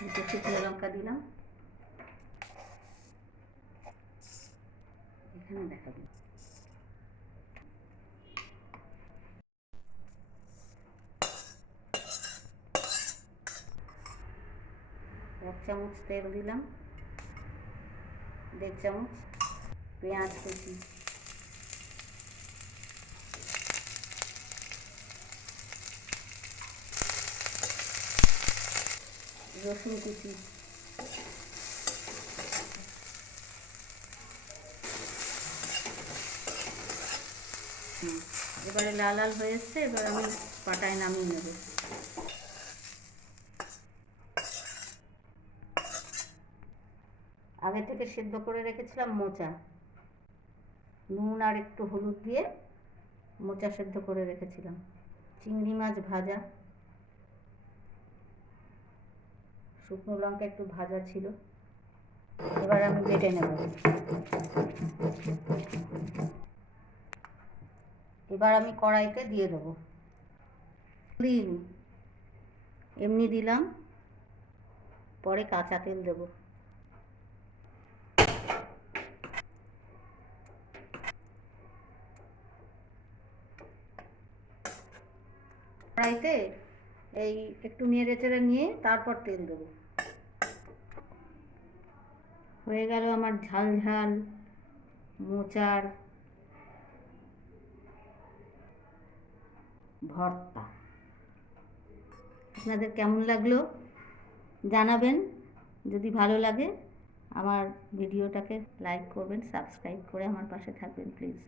দুটো শুকনো লঙ্কা দিলাম, এখানে দেখাবো। এক চামচ তেল দিলাম, 1.5 চামচ পেঁয়াজ কুচি, রসুন কুচি, এবারে লাল লাল হয়ে এসছে, এবার আমি পাটায় নামিয়ে নেব। আগে থেকে সেদ্ধ করে রেখেছিলাম মোচা, নুন আর একটু হলুদ দিয়ে মোচা সেদ্ধ করে রেখেছিলাম। চিংড়ি মাছ ভাজা, শুকনো লঙ্কা একটু ভাজা ছিল। এবার আমি বেটে নেব। এবার আমি কড়াইতে দিয়ে দেবো। এমনি দিলাম, পরে কাঁচা তেল দেব। কড়াইতে এই একটু নেড়ে চেড়ে নিয়ে তারপর তেল দেব। হয়ে গেল আমার ঝাল ঝাল মোচার ভর্তা। আপনাদের কেমন লাগলো জানাবেন। যদি ভালো লাগে আমার ভিডিওটাকে লাইক করবেন, সাবস্ক্রাইব করে আমার পাশে থাকবেন প্লিজ।